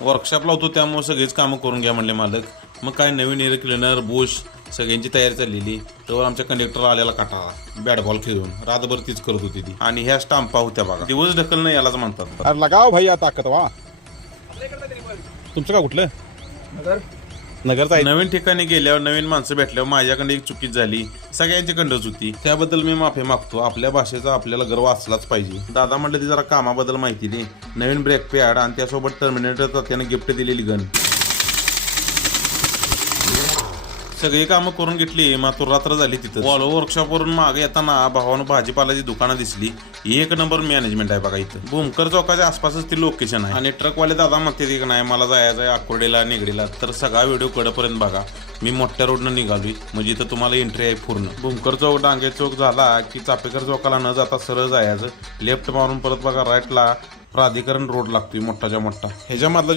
Workshop लावतो त्यामुळे सगळीच कामं करून घ्या म्हणले मालक. मग काय नवीन एअर क्लिनर बुश सगळ्यांची तयारी चाललेली. तेव्हा आमच्या कंडक्टर आलेला काटाळा बॅट बॉल खेळून रातभर तीच करत होती ती. आणि ह्या स्टाम्पा होत्या बघा. दिवस ढकल नाही यालाच म्हणतात. अरे लगाव भाई ताकद वा. तुमचं का कुठलं नगरचा आहे. नवीन ठिकाणी गेल्यावर नवीन माणसं भेटल्यावर माझ्याकडे एक चुकी झाली. सगळ्यांची कंडच होती. त्याबद्दल मी माफी मागतो. आपल्या भाषेचा आपल्याला गर्व असलाच पाहिजे. दादा म्हटलं ती जरा कामाबद्दल माहिती दे. नवीन ब्रेक पॅड आणि त्यासोबत टर्मिनेटर त्याने गिफ्ट दिलेली गन. सगळी कामं करून घेतली. मात्र रात्र झाली तिथं. वॉल्वो वर्कशॉप वरून मागे येताना भावानं भाजीपाल्याची दुकानं दिसली. एक नंबर मॅनेजमेंट आहे बघा इथं. भूमकर चौकाच्या आसपासच ती लोकेशन आहे. आणि ट्रकवाले दादा म्हणते की नाही मला जायचं आहे आकुर्डीला निगडीला. तर सगळा व्हिडिओ कडपर्यंत बघा. मी मोठ्या रोडनं निघालोय म्हणजे इथं तुम्हाला एंट्री आहे पूर्ण. भूमकर चौक डांगे चौक झाला की चापेकर चौकाला न जाता सरळ जायचं. लेफ्ट मारून परत बघा राईटला प्राधिकरण रोड लागतोय मोठाच्या मोठा. ह्याच्या मधला